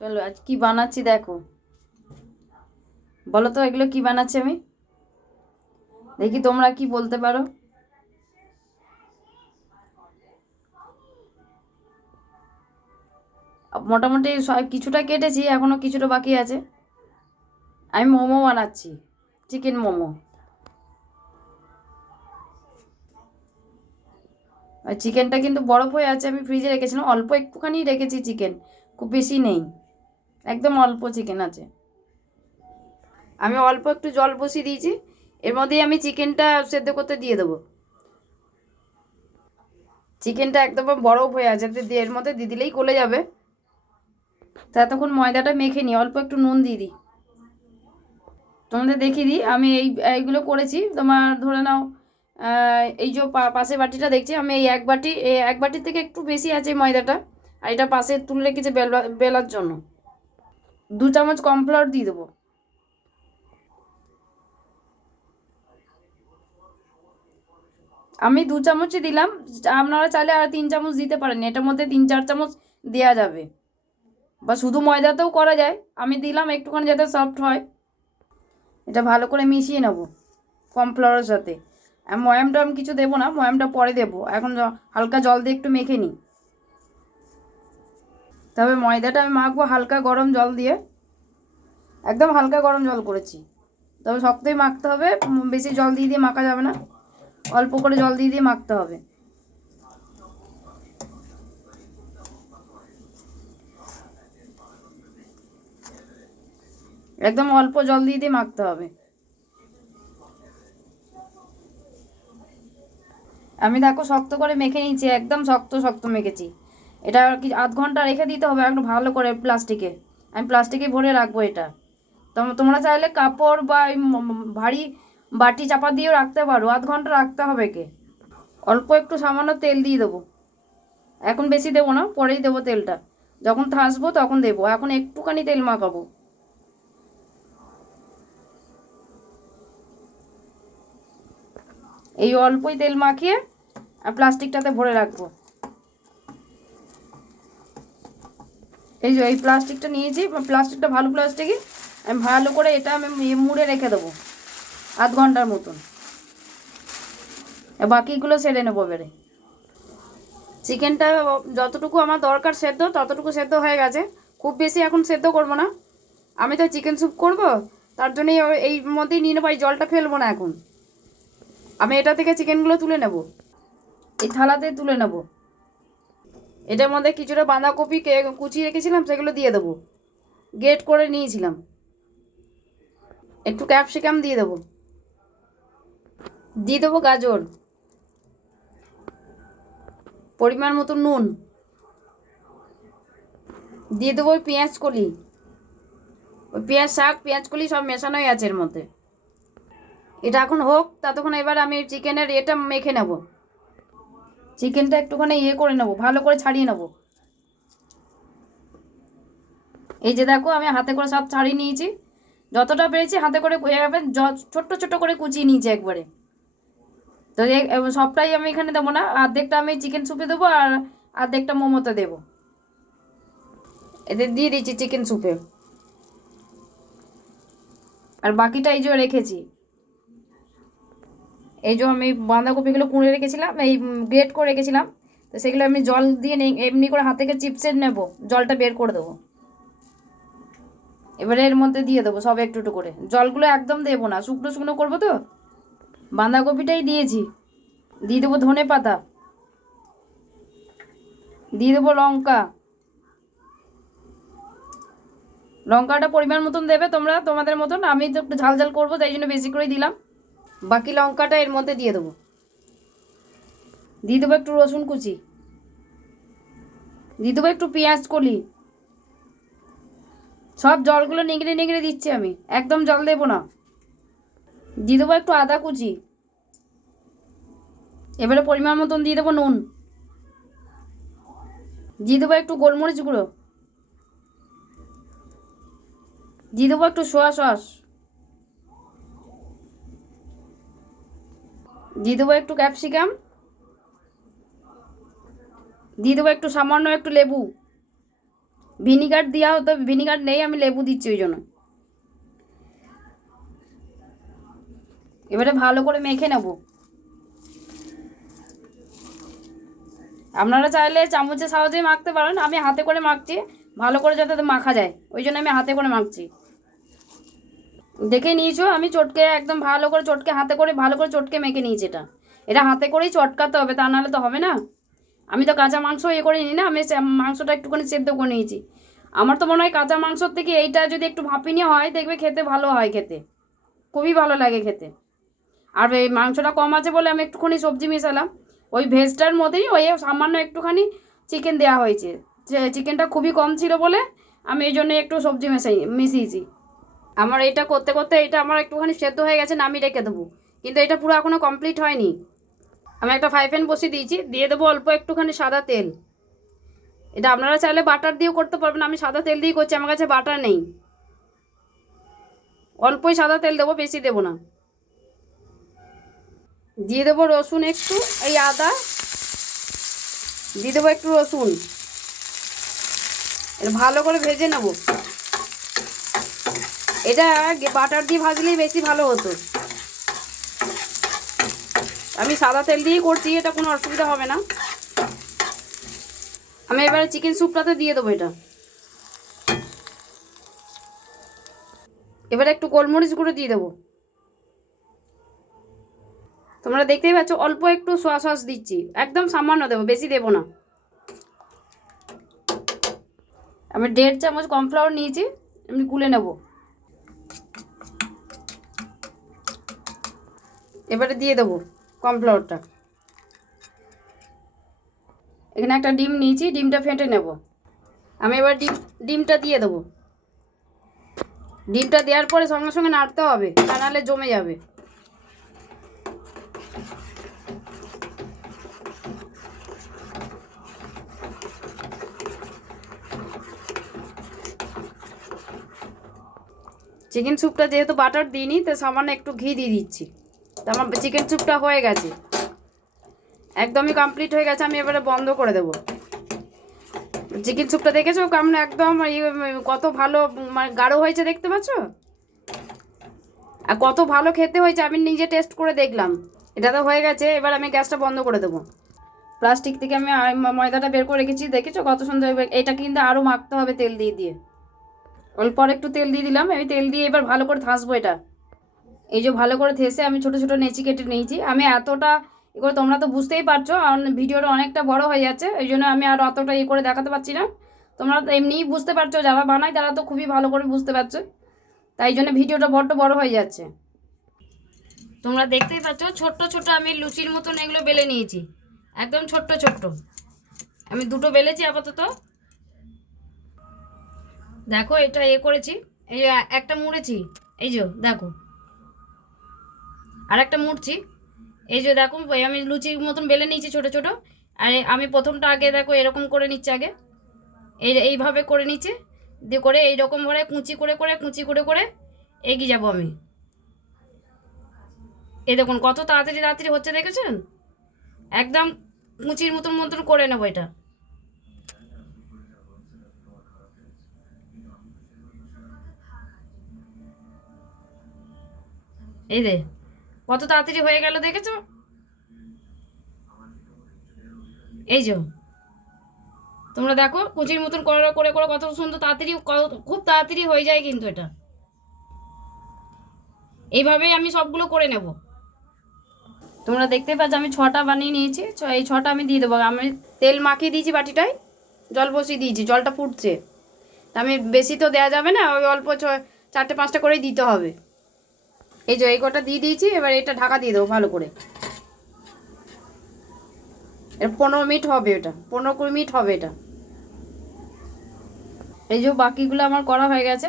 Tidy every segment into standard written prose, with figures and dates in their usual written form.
চলো আজ কি বানাচ্ছি দেখো। বলো তো এগুলো কি বানাচ্ছি আমি, দেখি তোমরা কি বলতে পারো। মোটামুটি সব কিছুটা কেটেছি, এখনো কিছুটা বাকি আছে। আমি মোমো বানাচ্ছি, চিকেন মোমো। আর চিকেনটা কিন্তু বরফ হয়ে আছে, আমি ফ্রিজে রেখেছিলাম, অল্প একটুখানি রেখেছি চিকেন, খুব বেশি নেই, একদম অল্প চিকেন আছে। আমি অল্প একটু জল বসিয়ে দিয়েছি, এর মধ্যেই আমি চিকেনটা সেদ্ধ করতে দিয়ে দেবো। চিকেনটা একদম বরফ হয়ে আছে, এর মধ্যে দিয়ে দিলেই গলে যাবে। তা তখন ময়দাটা মেখে নিই, অল্প একটু নুন দিয়ে দিই। তোমাদের দেখিয়ে দিই আমি এইগুলো করেছি। তোমার ধরে নাও এই যে পাশে বাটিটা দেখছি আমি, এই এক বাটির থেকে একটু বেশি আছে এই ময়দাটা। আর এটা পাশে তুলে রেখেছি বেলার জন্য। 2 চামচ কর্নফ্লাওয়ার দিয়ে দেবো। আমি 2 চামচই দিলাম, আপনারা চাইলে আর 3 চামচ দিতে পারেন, এটার মধ্যে 3-4 চামচ দেওয়া যাবে, বা শুধু ময়দাতেও করা যায়। আমি দিলাম একটুখানি যাতে সফট হয়। এটা ভালো করে মিশিয়ে নেব কর্নফ্লাওয়ারের সাথে। আর ময়ামটা আমি কিছু দেবো না, ময়ামটা পরে দেবো, এখন হালকা জল দিয়ে একটু মেখে নিই। তবে ময়দাটা আমি মাখবো হালকা গরম জল দিয়ে, একদম হালকা গরম জল করেছি। তবে শক্তই মাখতে হবে, বেশি জল দিয়ে দিয়ে মাখা যাবে না, অল্প করে জল দিয়ে দিয়ে মাখতে হবে। একদম অল্প জল দিয়ে দিয়ে মাখতে হবে। আমি দেখো শক্ত করে মেখে নিয়েছি, একদম শক্ত শক্ত মেখেছি। এটা আর কি আধ ঘন্টা রেখে দিতে হবে একটু ভালো করে প্লাস্টিকে। আমি প্লাস্টিকে ভরে রাখবো এটা। তোমরা চাইলে কাপড় বা ভারী বাটি চাপা দিয়েও রাখতে পারো, আধ ঘন্টা রাখতে হবে কে। অল্প একটু সামান্য তেল দিয়ে দেবো, এখন বেশি দেবো না, পরেই দেবো তেলটা, যখন থাসবো তখন দেবো, এখন একটুখানি তেল মাখাবো। এই অল্পই তেল মাখিয়ে প্লাস্টিকটাতে ভরে রাখবো। এই যে এই প্লাস্টিকটা নিয়েছি, প্লাস্টিকটা ভালো প্লাস্টিকই, আমি ভালো করে এটা আমি মুড়ে রেখে দেবো আধ ঘন্টার মতন। বাকিগুলো সেরে নেবো এবারে। চিকেনটা যতটুকু আমার দরকার সেদ্ধ ততটুকু সেদ্ধ হয়ে গেছে, খুব বেশি এখন সেদ্ধ করব না। আমি তো চিকেন স্যুপ করব, তার জন্যই এই মধ্যেই নিয়ে নেবো, এই জলটা ফেলবো না এখন। আমি এটা থেকে চিকেনগুলো তুলে নেব, এই থালাতে তুলে নেব। এটার মধ্যে কিছুটা বাঁধাকপি কুচিয়ে রেখেছিলাম, সেগুলো দিয়ে দেবো, গ্রেট করে নিয়েছিলাম। একটু ক্যাপসিকাম দিয়ে দেবো, দিয়ে দেবো গাজর, পরিমাণ মতো নুন দিয়ে দেবো। ওই পেঁয়াজ কলি, ওই পেঁয়াজ শাক পেঁয়াজ কলি সব মেশানোই আছে এর মধ্যে। এটা এখন হোক, ততক্ষণ এবার আমি চিকেনের এটা মেখে নেব। চিকেনটা একটুখানি করে নেবো, ভালো করে ছাড়িয়ে নেবো। এই যে দেখো আমি হাতে করে সব ছাড়িয়ে নিয়েছি, যতটা পেরেছি হাতে করে ছোট্ট ছোট্ট করে কুচিয়ে নিয়েছি একবারে। তো সবটাই আমি এখানে দেবো না, অর্ধেকটা আমি চিকেন স্যুপে দেবো আর অর্ধেকটা মোমোতে দেবো। এদের দিয়ে দিচ্ছি চিকেন স্যুপে, আর বাকিটা এই যে রেখেছি। এই যে আমি বাঁধাকপিগুলো কুড়ে রেখেছিলাম, এই গ্রেট করে রেখেছিলাম, তো সেগুলো আমি জল দিয়ে এমনি করে হাত থেকে চিপসে নেবো, জলটা বের করে দেবো। এবারে এর মধ্যে দিয়ে দেবো সব একটু একটু করে, জলগুলো একদম দেবো না, শুকনো শুকনো করবো তো। বাঁধাকপিটাই দিয়েছি, দিয়ে দেবো ধনে পাতা, দিয়ে দেবো লঙ্কা। লঙ্কাটা পরিমাণ মতন দেবে তোমরা তোমাদের মতন, আমি তো একটু ঝাল ঝাল করবো তাই জন্য বেশি করেই দিলাম। বাকি লঙ্কাটা এর মধ্যে দিয়ে দেবো, দিয়ে দেবো একটু রসুন কুচি, দিয়ে দেবো একটু পেঁয়াজ কলি। সব জলগুলো নিংড়ে নিংড়ে দিচ্ছি আমি, একদম জল দেবো না। দিয়ে দেবো একটু আদা কুচি, এবারে পরিমাণ মতন দিয়ে দেবো নুন, দিয়ে দেবো একটু গোলমরিচ গুঁড়ো, দিয়ে দেবো একটু সোয়া সস, দিয়ে দেবো একটু ক্যাপসিকাম, দিয়ে দেবো একটু সামান্য একটু লেবু, ভিনিগার দেওয়া হতো, ভিনিগার নেই, আমি লেবু দিচ্ছি ওই জন্য। এবারে ভালো করে মেখে নেব। আপনারা চাইলে চামচের সাহায্যে মাখতে পারেন, আমি হাতে করে মাখছি ভালো করে যাতে মাখা যায়, ওই জন্য আমি হাতে করে মাখছি। দেখে নিয়েছো আমি চটকে একদম ভালো করে চটকে হাতে করে ভালো করে চটকে মেখে নিয়েছি। এটা হাতে করেই চটকাতে হবে, তা নাহলে তো হবে না। আমি তো কাঁচা মাংস করে নিই না, আমি মাংসটা একটুখানি সেদ্ধ করে নিয়েছি। আমার তো মনে হয় কাঁচা মাংসর থেকে এইটা যদি একটু ভাপিয়ে হয় দেখবে খেতে ভালো হয়, খেতে খুবই ভালো লাগে খেতে। আর এই মাংসটা কম আছে বলে আমি একটুখানি সবজি মেশালাম, ওই ভেজটার মধ্যেই ওই সামান্য একটুখানি চিকেন দেওয়া হয়েছে। যে চিকেনটা খুবই কম ছিল বলে আমি এই জন্য একটু সবজি মিশিয়েছি। আমার এটা করতে করতে এটা আমার একটুখানি সেদ্ধ হয়ে গেছে, নামিয়ে রেখে দেবো। কিন্তু এটা পুরো এখনও কমপ্লিট হয়নি। আমি একটা ফ্রাই প্যান বসিয়ে দিয়েছি, দিয়ে দেবো অল্প একটুখানি সাদা তেল। এটা আপনারা চাইলে বাটার দিয়েও করতে পারবেন, আমি সাদা তেল দিয়েই করছি, আমার কাছে বাটার নেই। অল্পই সাদা তেল দেবো, বেশি দেবো না। দিয়ে দেবো রসুন একটু, এই আদা দিয়ে দেবো একটু রসুন। এটা ভালো করে ভেজে নেব। এটা বাটার দিয়ে ভাজলেই বেশি ভালো হতো, আমি সাদা তেল দিয়েই করছি, এটা কোনো অসুবিধা হবে না। আমি এবারে চিকেন স্যুপটাতে দিয়ে দেবো এটা। এবারে একটু গোলমরিচ গুঁড়ো দিয়ে দেবো। তোমরা দেখতেই পাচ্ছ অল্প একটু সোয়া সস দিচ্ছি, একদম সামান্য দেবো, বেশি দেবো না। আমি 1.5 চামচ কর্নফ্লাওয়ার নিয়েছি, এমনি গুলে নেব। এবারে দিয়ে দেবো কর্নফ্লাওয়ারটা। এখানে একটা ডিম নিয়েছি, ডিমটা ফেটে নেব। আমি এবার ডিমটা দিয়ে দেবো। ডিমটা দেওয়ার পরে সঙ্গে সঙ্গে নাড়তে হবে, তা নাহলে জমে যাবে। চিকেন স্যুপটা যেহেতু বাটার দিইনি, তো সামান্য একটু ঘি দিয়ে দিচ্ছি। তো আমার চিকেন স্যুপটা হয়ে গেছে, একদমই কমপ্লিট হয়ে গেছে। আমি এবারে বন্ধ করে দেবো। চিকেন স্যুপটা দেখেছো কেমন একদম কত ভালো মানে গাঢ় হয়েছে, দেখতে পাচ্ছ? আর কত ভালো খেতে হয়েছে, আমি নিজে টেস্ট করে দেখলাম। এটা তো হয়ে গেছে, এবার আমি গ্যাসটা বন্ধ করে দেবো। প্লাস্টিক থেকে আমি ময়দাটা বের করে রেখেছি, দেখেছো কত সুন্দর। এটা কিন্তু আরও মাখতে হবে তেল দিয়ে দিয়ে। অল্প আর একটু তেল দিয়ে দিলাম, আমি তেল দিয়ে এবার ভালো করে থাসবো এটা। এই যে ভালো করে থেসে আমি ছোটো ছোটো নেচি কেটে নিয়েছি। আমি এতটা এবার তোমরা তো বুঝতেই পারছো, ভিডিওটা অনেকটা বড় হয়ে যাচ্ছে, এই জন্য আমি আর অতটা করে দেখাতে পারছি না। তোমরা তো এমনিই বুঝতে পারছো, যারা বানায় তারা তো খুবই ভালো করে বুঝতে পারছো, তাই জন্য ভিডিওটা বড় হয়ে যাচ্ছে। তোমরা দেখতেই পাচ্ছ ছোট্ট ছোট্ট আমি লুচির মতন এগুলো বেলে নিয়েছি, একদম ছোট্ট ছোট্ট। আমি দুটো বেলেছি আপাতত। দেখো এটা করেছি, এই একটা মুড়েছি, এই যে দেখো, আর একটা মুড়ছি, এই যে দেখো আমি লুচির মতন বেলে নিয়েছি ছোট ছোট। আর আমি প্রথমটা আগে দেখো এরকম করে নিচ্ছি, আগে এইভাবে করে নিচ্ছি, দিয়ে করে এইরকমভাবে কুচি করে করে এগিয়ে যাবো আমি। এই দেখুন কত তাড়াতাড়ি তাড়াতাড়ি হচ্ছে, দেখেছেন? একদম কুচির মতন মতন করে নেবো এটা। এই দে কত তাড়াতাড়ি হয়ে গেল, দেখেছো? এই যে তোমরা দেখো কুচির মতন করে করে করে কত সুন্দর তাড়াতাড়ি, খুব তাড়াতাড়ি হয়ে যায় কিন্তু এটা। এইভাবেই আমি সবগুলো করে নেব। তোমরা দেখতে পাচ্ছ আমি 6টা বানিয়ে নিয়েছি, এই 6টা আমি দিয়ে দেবো। আমি তেল মাখিয়ে দিয়েছি বাটিটায়, জল বসিয়ে দিয়েছি, জলটা ফুটছে। তা আমি বেশি তো দেওয়া যাবে না, ওই অল্প 4টে 5টা করেই দিতে হবে। এই যে এই কটা দিয়ে দিয়েছি, এবার এটা ঢাকা দিয়ে দেবো ভালো করে। এর 15 মিনিট হবে, এটা 15-20 মিনিট হবে এটা। এই যে বাকিগুলো আমার করা হয়ে গেছে।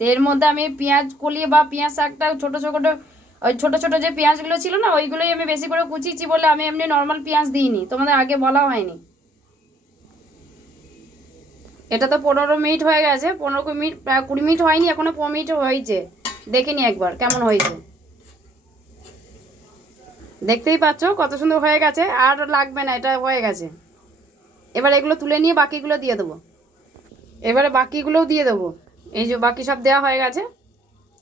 এর মধ্যে আমি পেঁয়াজ কলিয়ে বা পেঁয়াজ শাকটা ছোটো ছোটো, ওই ছোটো ছোটো যে পেঁয়াজগুলো ছিল না, ওইগুলোই আমি বেশি করে কুচিয়েছি বলে আমি এমনি নর্মাল পেঁয়াজ দিইনি, তোমাদের আগে বলা হয়নি। এটা তো 15 মিনিট হয়ে গেছে, 15 মিনিট, প্রায় 20 মিনিট হয়নি, এখনো 15 মিনিট হয়েছে। দেখে নি একবার কেমন হয়েছে। দেখতেই পাচ্ছ কত সুন্দর হয়ে গেছে, আর লাগবে না, এটা হয়ে গেছে। এবার এগুলো তুলে নিয়ে বাকিগুলো দিয়ে দেবো। এবারে বাকিগুলোও দিয়ে দেবো। এই যে বাকি সব দেওয়া হয়ে গেছে,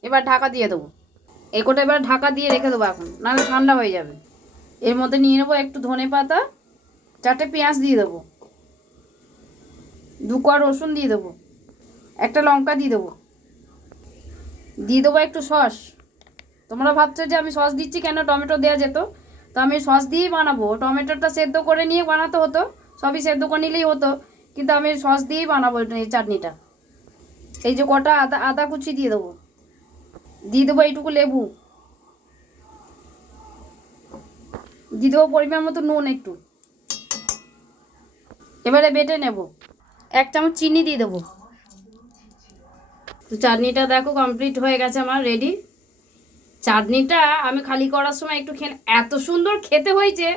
এবার ঢাকা দিয়ে দেবো। এই কোটা এবার ঢাকা দিয়ে রেখে দেবো এখন, নাহলে ঠান্ডা হয়ে যাবে। এর মধ্যে নিয়ে নেবো একটু ধনে পাতা, 4টে পেঁয়াজ দিয়ে দেবো, 2 কোয়া রসুন দিয়ে দেবো, একটা লঙ্কা দিয়ে দেবো, দিয়ে দেবো একটু সস। তোমরা ভাবছো যে আমি সস দিচ্ছি কেন, টমেটো দেওয়া যেত, তো আমি সস দিয়েই বানাবো। টমেটোটা সেদ্ধ করে নিয়ে বানাতে হতো, সবই সেদ্ধ করে নিলেই হতো, কিন্তু আমি সস দিয়েই বানাবো এই চাটনিটা। এই যে কটা আদা আদা কুচি দিয়ে দেবো, দিয়ে দেবো এইটুকু লেবু, দিয়ে দেবো পরিমাণ মতো নুন একটু। এবারে বেটে নেব, 1 চামচ চিনি দিয়ে দেবো। তো চাটনিটা দেখো কমপ্লিট হয়ে গেছে আমার, রেডি। চাটনিটা আমি খালি করার সময় একটু খেয়ে এত সুন্দর খেতে হয়েছে,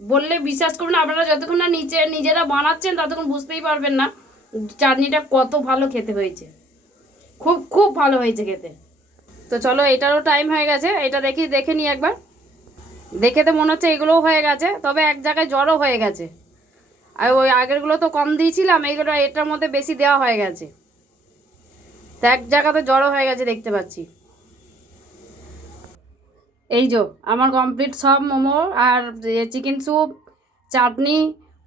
বললে বিশ্বাস করুন আপনারা যতক্ষণ না নিজেরা বানাচ্ছেন ততক্ষণ বুঝতেই পারবেন না চাটনিটা কত ভালো খেতে হয়েছে। খুব খুব ভালো হয়েছে খেতে। তো চলো, এটারও টাইম হয়ে গেছে, এটা দেখে নিই একবার। দেখে তো মনে হচ্ছে এগুলোও হয়ে গেছে, তবে এক জায়গায় জড়ও হয়ে গেছে। আর ওই আগেরগুলো তো কম দিয়েছিলাম, এইগুলো এটার মধ্যে বেশি দেওয়া হয়ে গেছে, তো এক জায়গাতে জড়ো হয়ে গেছে দেখতে পাচ্ছি। এই যে আমার কমপ্লিট সব মোমো আর চিকেন স্যুপ, চাটনি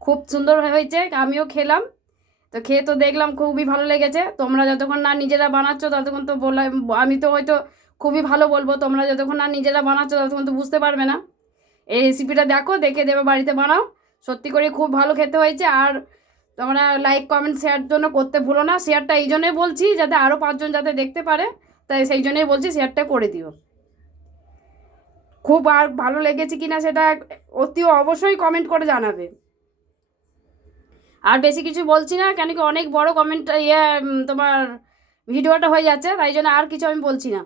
খুব সুন্দর হয়েছে, আমিও খেলাম। তো খেয়ে তো দেখলাম খুবই ভালো লেগেছে। তোমরা যতক্ষণ না নিজেরা বানাচ্ছো ততক্ষণ তো আমি তো হয়তো খুবই ভালো বলবো, তোমরা যতক্ষণ না নিজেরা বানাচ্ছো ততক্ষণ তো বুঝতে পারবে না। এই রেসিপিটা দেখো, দেখে দেবে বাড়িতে বানাও, সত্যি করে খুব ভালো খেতে হয়েছে। আর তোমরা লাইক কমেন্ট শেয়ার জন্য করতে ভুলো না। শেয়ারটা এই জন্যই বলছি যাতে আরও 5 জন যাতে দেখতে পারে, তাই সেই জন্যই বলছি শেয়ারটা করে দিও। খুব আর ভালো লেগেছে কিনা সেটা অতি অবশ্যই কমেন্ট করে জানাবে। আর বেশি কিছু বলছি না, কেন কি অনেক বড় কমেন্ট তোমার ভিডিওটা হয়ে যাচ্ছে, তাই জন্য আর কিছু আমি বলছি না।